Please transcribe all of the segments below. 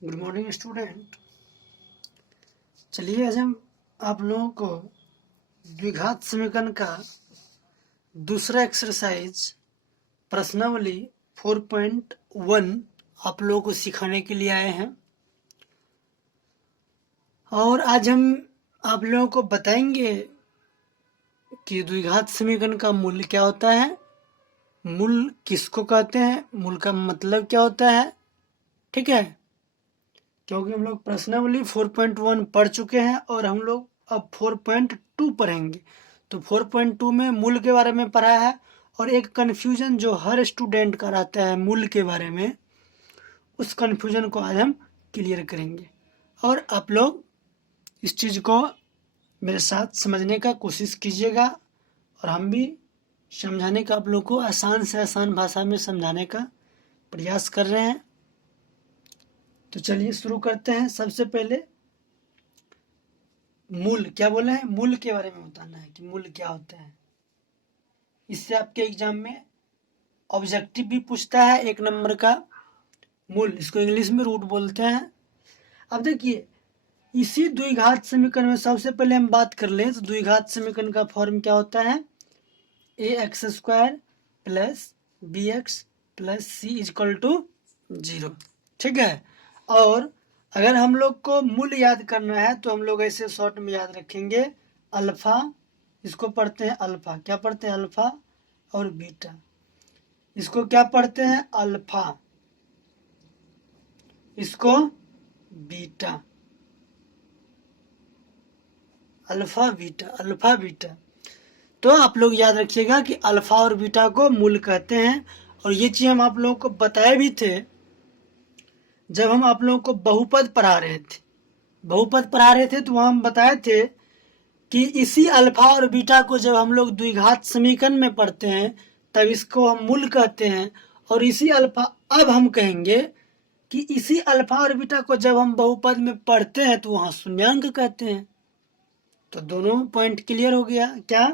Good morning student. चलिए आज हम आप लोगों को द्विघात समीकरण का दूसरा एक्सरसाइज प्रश्नावली 4.1 आप लोगों को सिखाने के लिए आए हैं। और आज हम आप लोगों को बताएंगे कि द्विघात समीकरण का मूल क्या होता है, मूल किसको कहते हैं, मूल का मतलब क्या होता है। ठीक है, क्योंकि हम लोग प्रश्नावली 4.1 पढ़ चुके हैं और हम लोग अब 4.2 पढ़ेंगे। तो 4.2 में मूल के बारे में पढ़ा है और एक कन्फ्यूजन जो हर स्टूडेंट का रहता है मूल के बारे में, उस कन्फ्यूजन को आज हम क्लियर करेंगे। और आप लोग इस चीज़ को मेरे साथ समझने का कोशिश कीजिएगा और हम भी समझाने का आप लोग को आसान से आसान भाषा में समझाने का प्रयास कर रहे हैं। तो चलिए शुरू करते हैं। सबसे पहले मूल क्या बोला है, मूल के बारे में बताना है कि मूल क्या होता है। इससे आपके एग्जाम में ऑब्जेक्टिव भी पूछता है 1 नंबर का। मूल, इसको इंग्लिश में रूट बोलते हैं। अब देखिए, इसी द्विघात समीकरण में सबसे पहले हम बात कर लें तो द्विघात समीकरण का फॉर्म क्या होता है, ax² plus bx plus c equal to 0। ठीक है, और अगर हम लोग को मूल याद करना है तो हम लोग ऐसे शॉर्ट में याद रखेंगे, अल्फा, इसको पढ़ते हैं अल्फा, क्या पढ़ते हैं अल्फा, और बीटा, इसको क्या पढ़ते हैं अल्फा, इसको beta, alpha beta, alpha beta. तो आप लोग याद रखिएगा कि अल्फा और बीटा को मूल कहते हैं। और ये चीज हम आप लोगों को बताए भी थे जब हम आप लोगों को बहुपद पढ़ा रहे थे तो वहां हम बताए थे कि इसी अल्फा और बीटा को जब हम लोग द्विघात समीकरण में पढ़ते हैं तब इसको हम मूल कहते हैं। और इसी अल्फा, अब हम कहेंगे कि इसी अल्फा और बीटा को जब हम बहुपद में पढ़ते हैं तो वहां शून्यांक कहते हैं। तो दोनों पॉइंट क्लियर हो गया क्या,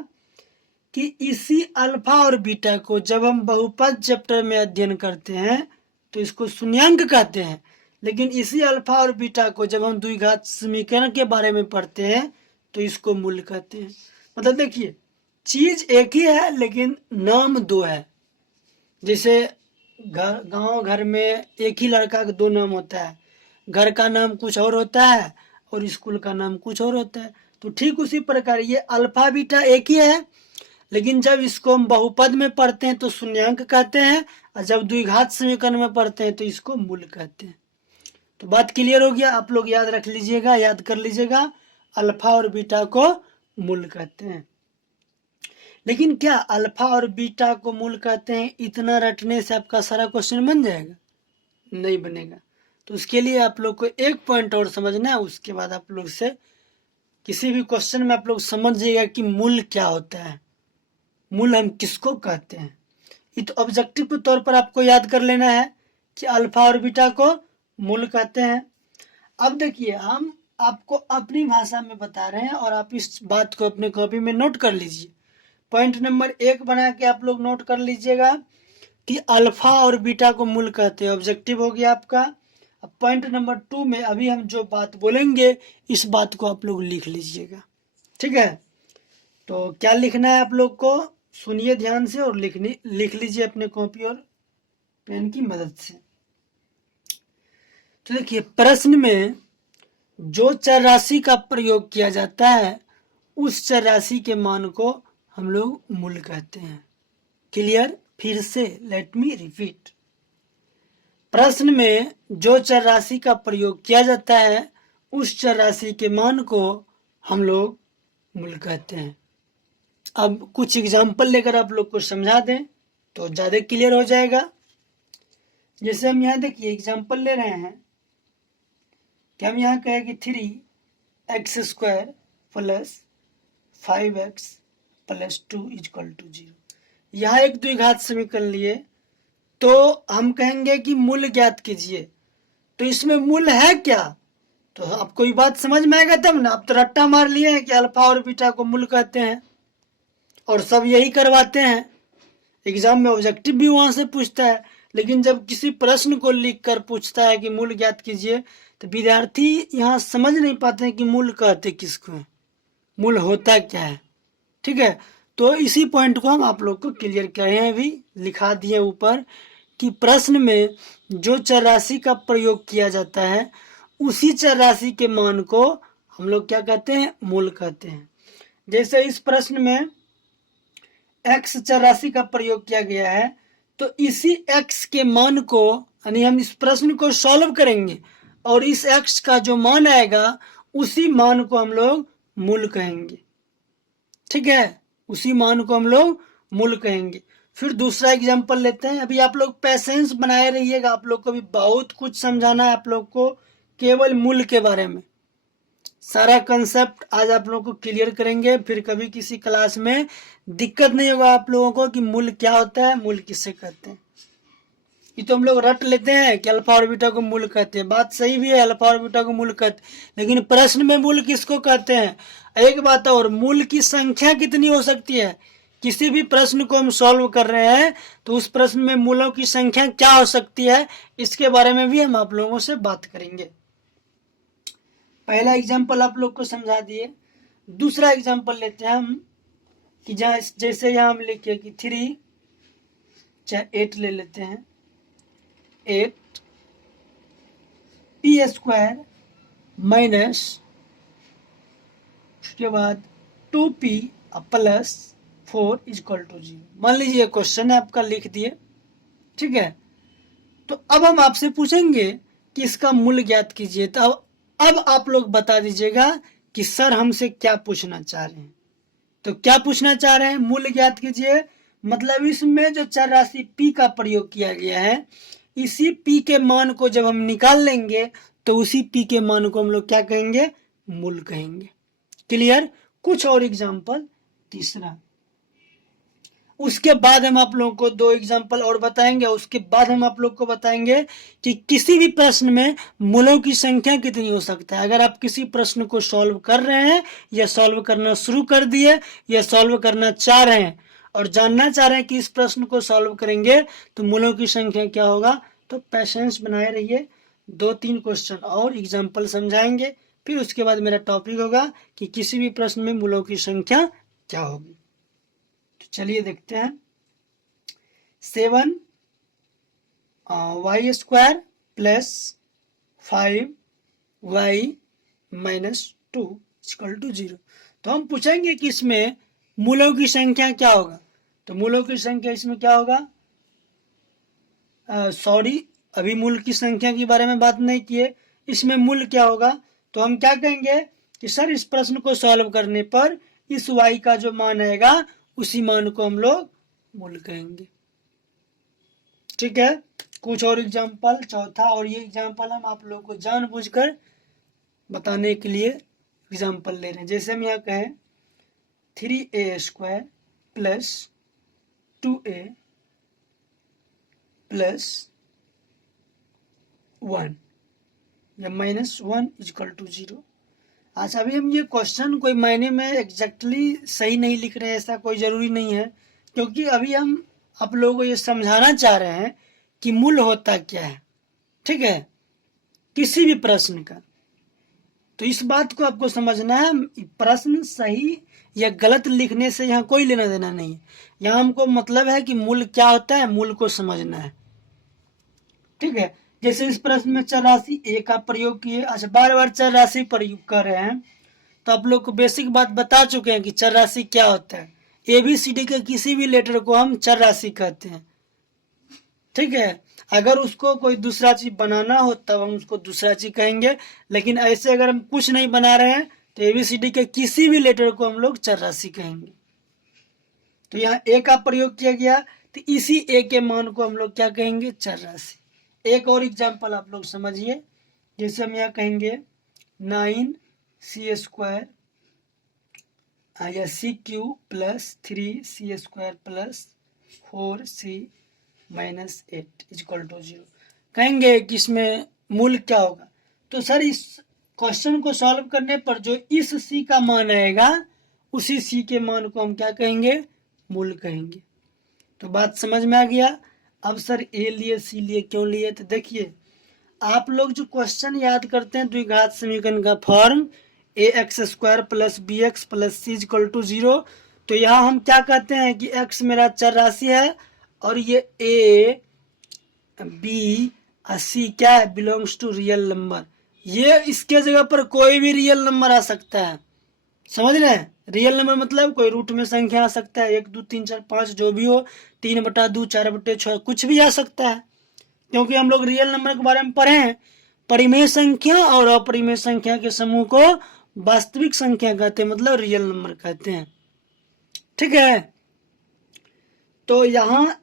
कि इसी अल्फा और बीटा को जब हम बहुपद चैप्टर में अध्ययन करते हैं तो इसको शून्यांक कहते हैं, लेकिन इसी अल्फा और बीटा को जब हम द्विघात समीकरण के बारे में पढ़ते हैं तो इसको मूल कहते हैं। मतलब देखिए, चीज एक ही है लेकिन नाम दो है। जैसे गांव घर में एक ही लड़का का 2 नाम होता है, घर का नाम कुछ और होता है और स्कूल का नाम कुछ और होता है। तो ठीक उसी प्रकार ये अल्फा बीटा एक ही है, लेकिन जब इसको हम बहुपद में पढ़ते हैं तो शून्यांक कहते हैं, और जब द्विघात समीकरण में पढ़ते हैं तो इसको मूल कहते हैं। तो बात क्लियर हो गया। आप लोग याद रख लीजिएगा, याद कर लीजिएगा, अल्फा और बीटा को मूल कहते हैं। लेकिन क्या अल्फा और बीटा को मूल कहते हैं इतना रटने से आपका सारा क्वेश्चन बन जाएगा? नहीं बनेगा। तो उसके लिए आप लोग को एक पॉइंट और समझना है, उसके बाद आप लोग से किसी भी क्वेश्चन में आप लोग समझ जाइएगा कि मूल क्या होता है, मूल हम किसको कहते हैं। ये तो ऑब्जेक्टिव के तौर पर आपको याद कर लेना है कि अल्फा और बीटा को मूल कहते हैं। अब देखिए, हम आपको अपनी भाषा में बता रहे हैं और आप इस बात को अपने कॉपी में नोट कर लीजिए। पॉइंट नंबर 1 बना के आप लोग नोट कर लीजिएगा कि अल्फा और बीटा को मूल कहते हैं। ऑब्जेक्टिव हो गया आपका। अब पॉइंट नंबर 2 में अभी हम जो बात बोलेंगे इस बात को आप लोग लिख लीजिएगा। ठीक है, तो क्या लिखना है आप लोग को, सुनिए ध्यान से और लिख लीजिए अपने कॉपी और पेन की मदद से। तो देखिए, प्रश्न में जो चर राशि का प्रयोग किया जाता है उस चर राशि के मान को हम लोग मूल कहते हैं। क्लियर? फिर से लेट मी रिपीट। प्रश्न में जो चर राशि का प्रयोग किया जाता है उस चर राशि के मान को हम लोग मूल कहते हैं। अब कुछ एग्जाम्पल लेकर आप लोग को समझा दें तो ज़्यादा क्लियर हो जाएगा। जैसे हम यहाँ देखिए एग्जाम्पल ले रहे हैं कि हम यहाँ कहें कि 3x² plus 5x plus 2 equal to 0। यहाँ एक द्विघात समीकरण लिए तो हम कहेंगे कि मूल ज्ञात कीजिए। तो इसमें मूल है क्या, तो आपको ये बात समझ में आएगा तब ना। आप तो रट्टा मार लिए हैं कि अल्फा और बीटा को मूल कहते हैं और सब यही करवाते हैं। एग्जाम में ऑब्जेक्टिव भी वहां से पूछता है, लेकिन जब किसी प्रश्न को लिख कर पूछता है कि मूल ज्ञात कीजिए, तो विद्यार्थी यहाँ समझ नहीं पाते हैं कि मूल कहते किसको है, मूल होता क्या है। ठीक है, तो इसी पॉइंट को हम आप लोग को क्लियर कर रहे हैं, अभी लिखा दिए ऊपर कि प्रश्न में जो चर राशि का प्रयोग किया जाता है उसी चर राशि के मान को हम लोग क्या कहते हैं, मूल कहते हैं। जैसे इस प्रश्न में x चर राशि का प्रयोग किया गया है, तो इसी x के मान को यानी हम इस प्रश्न को सॉल्व करेंगे और इस x का जो मान आएगा उसी मान को हम लोग मूल कहेंगे। ठीक है, उसी मान को हम लोग मूल कहेंगे। फिर दूसरा एग्जांपल लेते हैं। अभी आप लोग पैसेंस बनाए रहिएगा, आप लोग को भी बहुत कुछ समझाना है आप लोग को, केवल मूल के बारे में सारा कंसेप्ट आज आप लोगों को क्लियर करेंगे। फिर कभी किसी क्लास में दिक्कत नहीं होगा आप लोगों को कि मूल क्या होता है, मूल किसे कहते हैं। ये तो हम लोग रट लेते हैं कि अल्फा और बीटा को मूल कहते हैं, बात सही भी है, अल्फा और बीटा को मूल कहते हैं, लेकिन प्रश्न में मूल किसको कहते हैं। एक बात और, मूल की संख्या कितनी हो सकती है। किसी भी प्रश्न को हम सॉल्व कर रहे हैं तो उस प्रश्न में मूलों की संख्या क्या हो सकती है, इसके बारे में भी हम आप लोगों से बात करेंगे। पहला एग्जाम्पल आप लोग को समझा दिए। दूसरा एग्जाम्पल लेते हैं हम कि जैसे यहाँ हम लिखे कि 3 चाहे 8 ले लेते हैं, 8 p² माइनस उसके बाद 2p प्लस 4 इक्वल टू 0। मान लीजिए क्वेश्चन है आपका, लिख दिए। ठीक है, तो अब हम आपसे पूछेंगे कि इसका मूल ज्ञात कीजिए। तो अब आप लोग बता दीजिएगा कि सर हमसे क्या पूछना चाह रहे हैं। तो क्या पूछना चाह रहे हैं, मूल ज्ञात कीजिए, मतलब इसमें जो चर राशि p का प्रयोग किया गया है, इसी p के मान को जब हम निकाल लेंगे तो उसी p के मान को हम लोग क्या कहेंगे, मूल कहेंगे। क्लियर। कुछ और एग्जाम्पल, तीसरा, उसके बाद हम आप लोगों को 2 एग्जाम्पल और बताएंगे। उसके बाद हम आप लोग को बताएंगे कि किसी भी प्रश्न में मूलों की संख्या कितनी हो सकता है। अगर आप किसी प्रश्न को सॉल्व कर रहे हैं या सॉल्व करना शुरू कर दिए या सॉल्व करना चाह रहे हैं और जानना चाह रहे हैं कि इस प्रश्न को सॉल्व करेंगे तो मूलों की संख्या क्या होगा, तो पैशेंस बनाए रहिए। 2-3 क्वेश्चन और एग्जाम्पल समझाएंगे, फिर उसके बाद मेरा टॉपिक होगा कि किसी भी प्रश्न में मूलों की संख्या क्या होगी। चलिए देखते हैं। 7 y² plus 5y minus 2 equal to 0। तो हम पूछेंगे कि इसमें मूलों की संख्या क्या होगा। तो मूलों की संख्या इसमें क्या होगा, सॉरी अभी मूल की संख्या के बारे में बात नहीं किए, इसमें मूल क्या होगा। तो हम क्या कहेंगे कि सर इस प्रश्न को सॉल्व करने पर इस y का जो मान आएगा उसी मान को हम लोग मूल कहेंगे। ठीक है, कुछ और एग्जाम्पल, चौथा, और ये एग्जाम्पल हम आप लोगों को जानबूझकर बताने के लिए एग्जाम्पल ले रहे हैं। जैसे हम यहाँ कहें 3a² प्लस 2a प्लस 1 या माइनस 1 इक्वल टू 0। अच्छा, अभी हम ये क्वेश्चन कोई मायने में एग्जैक्टली सही नहीं लिख रहे हैं, ऐसा कोई ज़रूरी नहीं है, क्योंकि अभी हम आप लोगों को ये समझाना चाह रहे हैं कि मूल होता क्या है। ठीक है, किसी भी प्रश्न का। तो इस बात को आपको समझना है, प्रश्न सही या गलत लिखने से यहाँ कोई लेना देना नहीं है। यहाँ हमको मतलब है कि मूल क्या होता है, मूल को समझना है। ठीक है, जैसे इस प्रश्न में चर राशि a का प्रयोग किए। अच्छा, बार बार चर राशि प्रयोग कर रहे हैं तो आप लोग को बेसिक बात बता चुके हैं कि चर राशि क्या होता है। ABCD के किसी भी लेटर को हम चर राशि कहते हैं। ठीक है, अगर उसको कोई दूसरा चीज बनाना हो तब हम उसको दूसरा चीज कहेंगे, लेकिन ऐसे अगर हम कुछ नहीं बना रहे हैं तो ABCD के किसी भी लेटर को हम लोग चर राशि कहेंगे। तो यहाँ a का प्रयोग किया गया तो इसी a के मान को हम लोग क्या कहेंगे, चर राशि। एक और एग्जाम्पल आप लोग समझिए, जैसे हम यहाँ कहेंगे 9c² या CQ plus 3c² plus 4c minus 8 equal to 0। कहेंगे कि इसमें मूल क्या होगा। तो सर इस क्वेश्चन को सॉल्व करने पर जो इस c का मान आएगा उसी c के मान को हम क्या कहेंगे, मूल कहेंगे। तो बात समझ में आ गया। अब सर ए लिए सी लिए क्यों लिए, तो देखिए आप लोग जो क्वेश्चन याद करते हैं द्विघात समीकरण का form a x square plus b x plus c equal to 0, तो यहाँ हम क्या कहते हैं कि x मेरा चर राशि है और ये a b सी क्या है, बिलोंग्स टू रियल नंबर। ये इसके जगह पर कोई भी रियल नंबर आ सकता है, समझ रहे हैं। रियल नंबर मतलब कोई रूट में संख्या आ सकता है, 1 2 3 4 5 जो भी हो, 3/2 4/6 कुछ भी आ सकता है, क्योंकि हम लोग रियल नंबर के बारे में पढ़े हैं। परिमेय संख्या और अपरिमेय संख्या के समूह को वास्तविक संख्या कहते हैं, मतलब रियल नंबर कहते हैं, ठीक है। तो यहाँ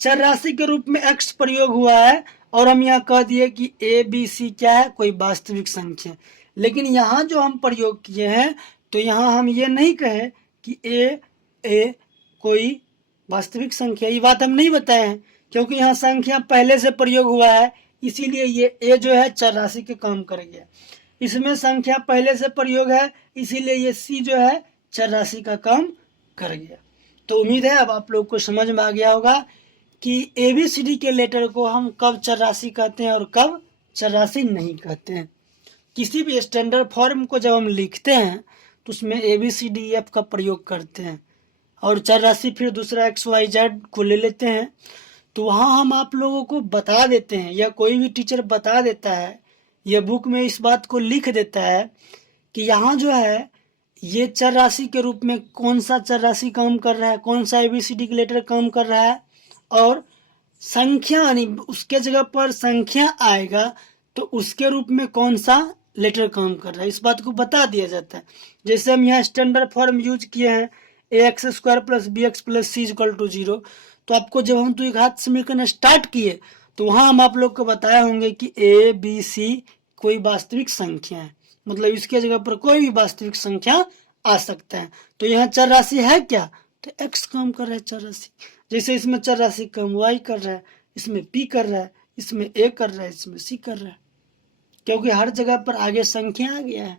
चर राशि के रूप में x प्रयोग हुआ है और हम यहाँ कह दिए कि a b c क्या है, कोई वास्तविक संख्या। लेकिन यहाँ जो हम प्रयोग किए हैं तो यहाँ हम ये नहीं कहे कि a कोई वास्तविक संख्या, ये बात हम नहीं बताए हैं, क्योंकि यहाँ संख्या पहले से प्रयोग हुआ है, इसीलिए ये a जो है चर राशि के काम कर गया। इसमें संख्या पहले से प्रयोग है, इसीलिए ये c जो है चर राशि का काम कर गया। तो उम्मीद है अब आप लोग को समझ में आ गया होगा कि ABCD के लेटर को हम कब चर राशि कहते हैं और कब चर राशि नहीं कहते हैं। किसी भी स्टैंडर्ड फॉर्म को जब हम लिखते हैं तो उसमें ABCDEF का प्रयोग करते हैं और चर राशि फिर दूसरा XYZ को ले लेते हैं। तो वहाँ हम आप लोगों को बता देते हैं या कोई भी टीचर बता देता है या बुक में इस बात को लिख देता है कि यहाँ जो है ये चर राशि के रूप में कौन सा चर राशि काम कर रहा है, कौन सा ABCD के लेटर काम कर रहा है, और संख्या यानी उसके जगह पर संख्या आएगा तो उसके रूप में कौन सा लेटर काम कर रहा है, इस बात को बता दिया जाता है। जैसे हम यहाँ स्टैंडर्ड फॉर्म यूज किए हैं ax square plus b x plus c equal to 0, तो आपको जब हम द्विघात समीकरण स्टार्ट किए तो वहाँ हम आप लोग को बताए होंगे कि a b c कोई वास्तविक संख्या है, मतलब इसके जगह पर कोई भी वास्तविक संख्या आ सकता है। तो यहाँ चर राशि है क्या, तो x काम कर रहा है चर राशि, जैसे इसमें चर राशि कम y कर रहा है, इसमें p कर रहा है, इसमें a कर रहा है, इसमें c कर रहा है, क्योंकि हर जगह पर आगे संख्या आ गया है।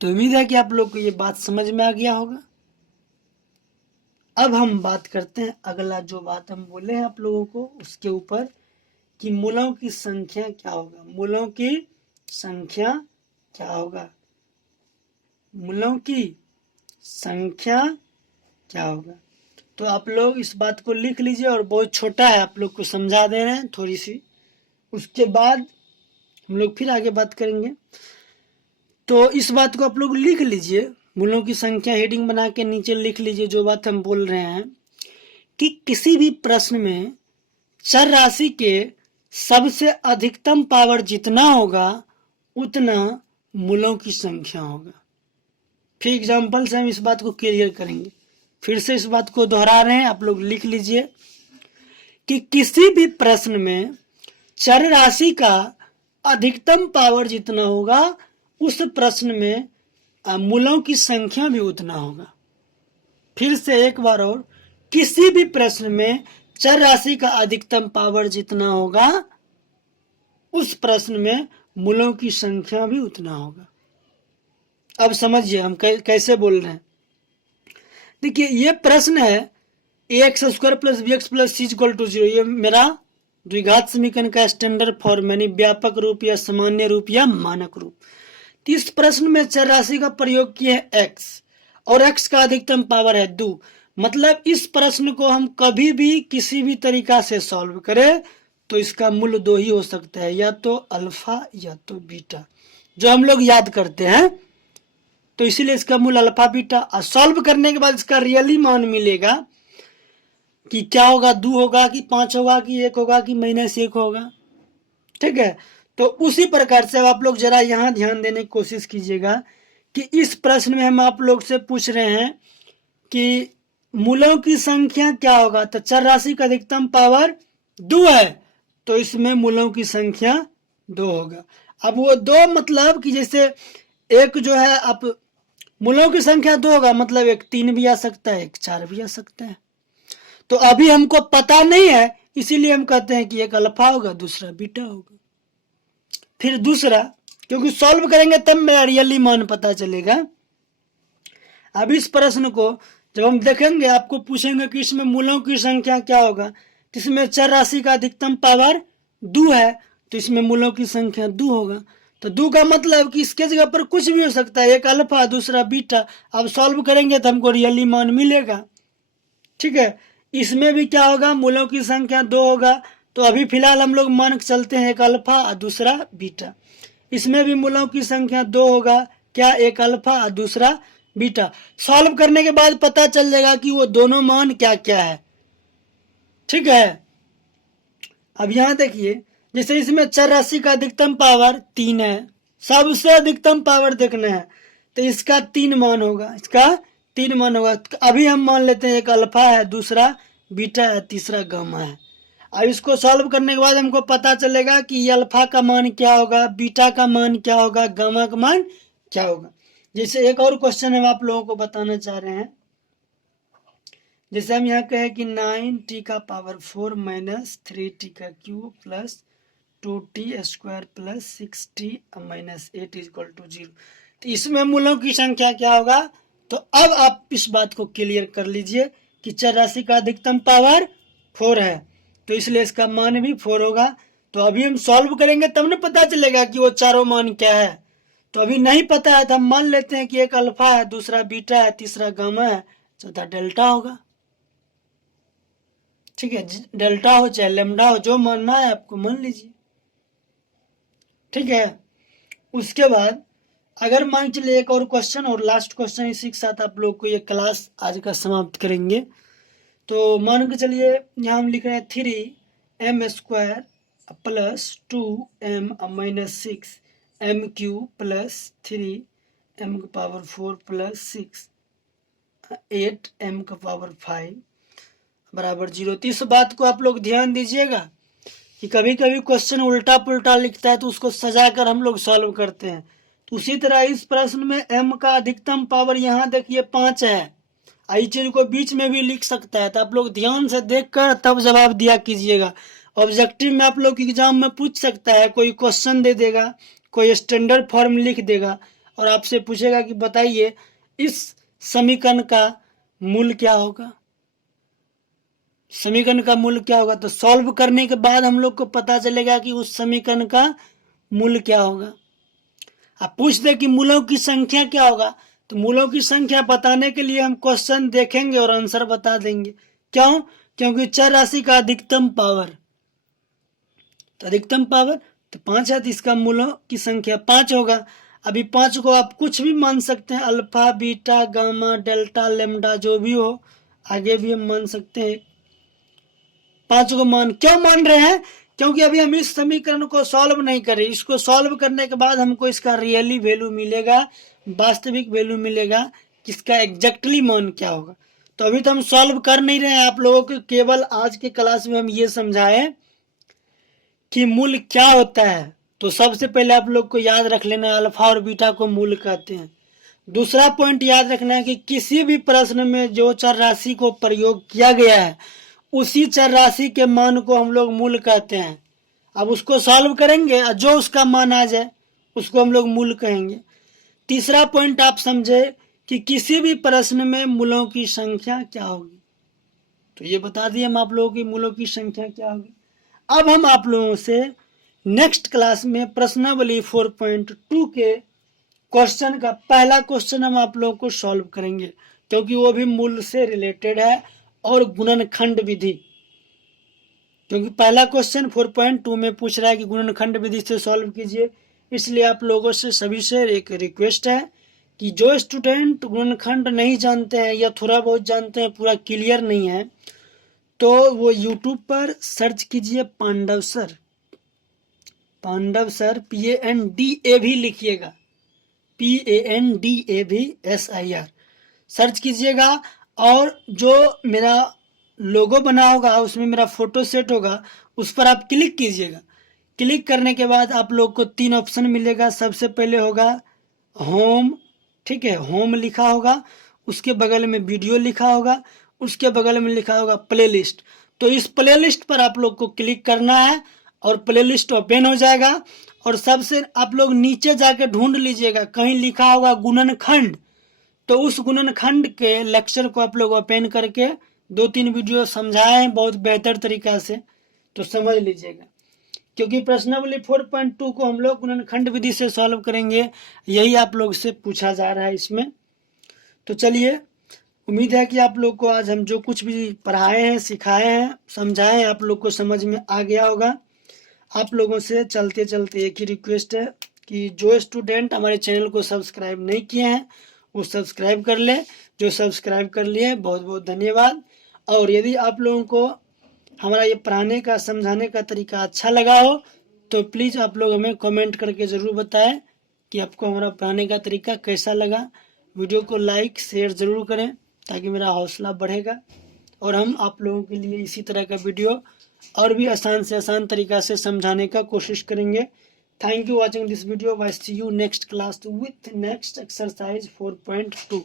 तो उम्मीद है कि आप लोग को ये बात समझ में आ गया होगा। अब हम बात करते हैं अगला जो बात हम बोले हैं आप लोगों को उसके ऊपर कि मूलों की संख्या क्या होगा, मूलों की संख्या क्या होगा, मूलों की संख्या क्या होगा। तो आप लोग इस बात को लिख लीजिए और बहुत छोटा है, आप लोग को समझा दे रहे हैं थोड़ी सी, उसके बाद हम लोग फिर आगे बात करेंगे। तो इस बात को आप लोग लिख लीजिए, मूलों की संख्या हेडिंग बना के नीचे लिख लीजिए जो बात हम बोल रहे हैं कि किसी भी प्रश्न में चर राशि के सबसे अधिकतम पावर जितना होगा उतना मूलों की संख्या होगा। फिर एग्जाम्पल से हम इस बात को क्लियर करेंगे, फिर से इस बात को दोहरा रहे हैं, आप लोग लिख लीजिए कि किसी भी प्रश्न में चर राशि का अधिकतम पावर जितना होगा उस प्रश्न में मूलों की संख्या भी उतना होगा। फिर से एक बार और, किसी भी प्रश्न में चर राशि का अधिकतम पावर जितना होगा उस प्रश्न में मूलों की संख्या भी उतना होगा। अब समझिए हम कैसे बोल रहे हैं। देखिए ये प्रश्न है ax square plus b x plus c equal to 0, ये मेरा द्विघात समीकरण का स्टैंडर्ड फॉर्म यानी व्यापक रूप या सामान्य रूप या मानक रूप। इस प्रश्न में चर राशि का प्रयोग किए हैं x और x का अधिकतम पावर है 2, मतलब इस प्रश्न को हम कभी भी किसी भी तरीका से सॉल्व करें तो इसका मूल्य 2 ही हो सकता है, या तो अल्फा या तो बीटा, जो हम लोग याद करते हैं। तो इसीलिए इसका मूल्य अल्फा बीटा, और सॉल्व करने के बाद इसका रियली मान मिलेगा कि क्या होगा, 2 होगा कि 5 होगा कि 1 होगा कि -1 होगा, ठीक है। तो उसी प्रकार से अब आप लोग जरा यहाँ ध्यान देने की कोशिश कीजिएगा कि इस प्रश्न में हम आप लोग से पूछ रहे हैं कि मूलों की संख्या क्या होगा, तो चर राशि का अधिकतम पावर 2 है तो इसमें मूलों की संख्या 2 होगा। अब वो 2 मतलब कि जैसे एक जो है, आप मूलों की संख्या 2 होगा मतलब एक 3 भी आ सकता है, एक 4 भी आ सकता है। तो अभी हमको पता नहीं है, इसीलिए हम कहते हैं कि एक अल्फा होगा दूसरा बीटा होगा। फिर दूसरा, क्योंकि सॉल्व करेंगे तब मेरा रियली मान पता चलेगा। अब इस प्रश्न को जब हम देखेंगे आपको पूछेंगे कि इसमें मूलों की संख्या क्या होगा, तो इसमें चर राशि का अधिकतम पावर 2 है, तो इसमें मूलों की संख्या 2 होगा। तो 2 का मतलब कि इसके जगह पर कुछ भी हो सकता है, एक अल्फा दूसरा बीटा। अब सॉल्व करेंगे तो हमको रियली मान मिलेगा। ठीक है, इसमें भी क्या होगा, मूलों की संख्या 2 होगा। तो अभी फिलहाल हम लोग मान के चलते हैं एक अल्फा और दूसरा बीटा। इसमें भी मूलों की संख्या 2 होगा, क्या, एक अल्फा और दूसरा बीटा। सॉल्व करने के बाद पता चल जाएगा कि वो दोनों मान क्या क्या है। ठीक है, अब यहां देखिए, जैसे इसमें चर राशि का अधिकतम पावर 3 है, सबसे अधिकतम पावर देखना है, तो इसका 3 मान होगा, इसका 3 मान होगा। अभी हम मान लेते हैं एक अल्फा है, दूसरा बीटा है, तीसरा गामा है। अब इसको सॉल्व करने के बाद हमको पता चलेगा कि ये अल्फा का मान क्या होगा, बीटा का मान क्या होगा, गामा का मान क्या होगा। जैसे एक और क्वेश्चन हम आप लोगों को बताना चाह रहे हैं। जैसे हम यहाँ कहें कि 9t का पावर 4 माइनस 3t का cube plus 2t square plus 6t minus 8 equal to 0। तो इसमें मूलों की संख्या क्या होगा। तो अब आप इस बात को क्लियर कर लीजिए कि चर राशि का अधिकतम पावर 4 है, तो इसलिए इसका मान भी 4 होगा। तो अभी हम सॉल्व करेंगे तब ना पता चलेगा कि वो चारों मान क्या है। तो अभी नहीं पता है तो हम मान लेते हैं कि एक अल्फा है, दूसरा बीटा है, तीसरा गामा है, चौथा डेल्टा होगा। ठीक है, डेल्टा हो चाहे लेमडा हो, जो मानना है आपको मान लीजिए। ठीक है, उसके बाद अगर मान चलिए एक और क्वेश्चन और लास्ट क्वेश्चन, इसी के साथ आप लोग को ये क्लास आज का समाप्त करेंगे। तो मान के चलिए यहाँ हम लिख रहे हैं 3m² plus 2m minus 6m³ plus 3m का पावर 4 प्लस 6 8m का पावर 5 बराबर 0। तो इस बात को आप लोग ध्यान दीजिएगा कि कभी कभी क्वेश्चन उल्टा पुल्टा लिखता है तो उसको सजा कर हम लोग सॉल्व करते हैं। तो उसी तरह इस प्रश्न में m का अधिकतम पावर यहाँ देखिए 5 है, आई चीज को बीच में भी लिख सकता है। तो आप लोग ध्यान से देखकर तब जवाब दिया कीजिएगा। ऑब्जेक्टिव में आप लोग एग्जाम में पूछ सकता है, कोई क्वेश्चन दे देगा, कोई स्टैंडर्ड फॉर्म लिख देगा और आपसे पूछेगा कि बताइए इस समीकरण का मूल क्या होगा, समीकरण का मूल क्या होगा। तो सॉल्व करने के बाद हम लोग को पता चलेगा कि उस समीकरण का मूल क्या होगा। आप पूछ दे कि मूलों की संख्या क्या होगा, तो मूलों की संख्या बताने के लिए हम क्वेश्चन देखेंगे और आंसर बता देंगे। क्यों, क्योंकि चर राशि का अधिकतम पावर, तो अधिकतम पावर तो 5 है, तो इसका मूलों की संख्या 5 होगा। अभी 5 को आप कुछ भी मान सकते हैं, alpha beta gamma delta lambda जो भी हो, आगे भी हम मान सकते हैं। 5 को मान क्यों मान रहे हैं, क्योंकि अभी हम इस समीकरण को सॉल्व नहीं करें। इसको सॉल्व करने के बाद हमको इसका रियली वैल्यू मिलेगा, वास्तविक वैल्यू मिलेगा, किसका एग्जैक्टली मान क्या होगा। तो अभी तो हम सॉल्व कर नहीं रहे हैं, आप लोगों को केवल आज के क्लास में हम ये समझाएं कि मूल क्या होता है। तो सबसे पहले आप लोग को याद रख लेना, अल्फा और बीटा को मूल कहते हैं। दूसरा पॉइंट याद रखना है कि किसी भी प्रश्न में जो चर राशि को प्रयोग किया गया है उसी चर राशि के मान को हम लोग मूल कहते हैं। अब उसको सॉल्व करेंगे और जो उसका मान आ जाए उसको हम लोग मूल कहेंगे। तीसरा पॉइंट आप समझे कि किसी भी प्रश्न में मूलों की संख्या क्या होगी, तो ये बता दिए हम आप लोगों की मूलों की संख्या क्या होगी। अब हम आप लोगों से नेक्स्ट क्लास में प्रश्नावली 4.2 के क्वेश्चन का पहला क्वेश्चन हम आप लोगों को सॉल्व करेंगे, क्योंकि वो भी मूल से रिलेटेड है और गुणनखंड विधि। क्योंकि पहला क्वेश्चन 4.2 में पूछ रहा है कि गुणनखंड विधि से सॉल्व कीजिए, इसलिए आप लोगों से सभी से एक रिक्वेस्ट है कि जो स्टूडेंट गुणनखंड नहीं जानते हैं या थोड़ा बहुत जानते हैं, पूरा क्लियर नहीं है, तो वो यूट्यूब पर सर्च कीजिए Pandav sir, Pandav sir PANDA भी लिखिएगा, PANDAVSIR सर्च कीजिएगा। और जो मेरा लोगो बना होगा उसमें मेरा फोटो सेट होगा, उस पर आप क्लिक कीजिएगा। क्लिक करने के बाद आप लोग को 3 ऑप्शन मिलेगा। सबसे पहले होगा होम, ठीक है, होम लिखा होगा, उसके बगल में वीडियो लिखा होगा, उसके बगल में लिखा होगा प्लेलिस्ट। तो इस प्लेलिस्ट पर आप लोग को क्लिक करना है और प्लेलिस्ट ओपन हो जाएगा। और सबसे आप लोग नीचे जाके ढूंढ लीजिएगा, कहीं लिखा होगा गुणनखंड, तो उस गुणनखंड के लेक्चर को आप लोग ओपन करके 2-3 वीडियो समझाए हैं बहुत बेहतर तरीका से, तो समझ लीजिएगा। क्योंकि प्रश्नावली 4.2 को हम लोग गुणनखंड विधि से सॉल्व करेंगे, यही आप लोग से पूछा जा रहा है इसमें। तो चलिए, उम्मीद है कि आप लोग को आज हम जो कुछ भी पढ़ाए हैं, सिखाए हैं, समझाए हैं, आप लोग को समझ में आ गया होगा। आप लोगों से चलते चलते एक ही रिक्वेस्ट है कि जो स्टूडेंट हमारे चैनल को सब्सक्राइब नहीं किए हैं वो सब्सक्राइब कर ले। जो सब्सक्राइब कर लिए बहुत बहुत धन्यवाद। और यदि आप लोगों को हमारा ये पढ़ाने का, समझाने का तरीका अच्छा लगा हो तो प्लीज़ आप लोग हमें कमेंट करके ज़रूर बताएं कि आपको हमारा पढ़ाने का तरीका कैसा लगा। वीडियो को लाइक शेयर ज़रूर करें ताकि मेरा हौसला बढ़ेगा और हम आप लोगों के लिए इसी तरह का वीडियो और भी आसान से आसान तरीका से समझाने का कोशिश करेंगे। Thank you watching this video. I see you next class with next exercise 4.2।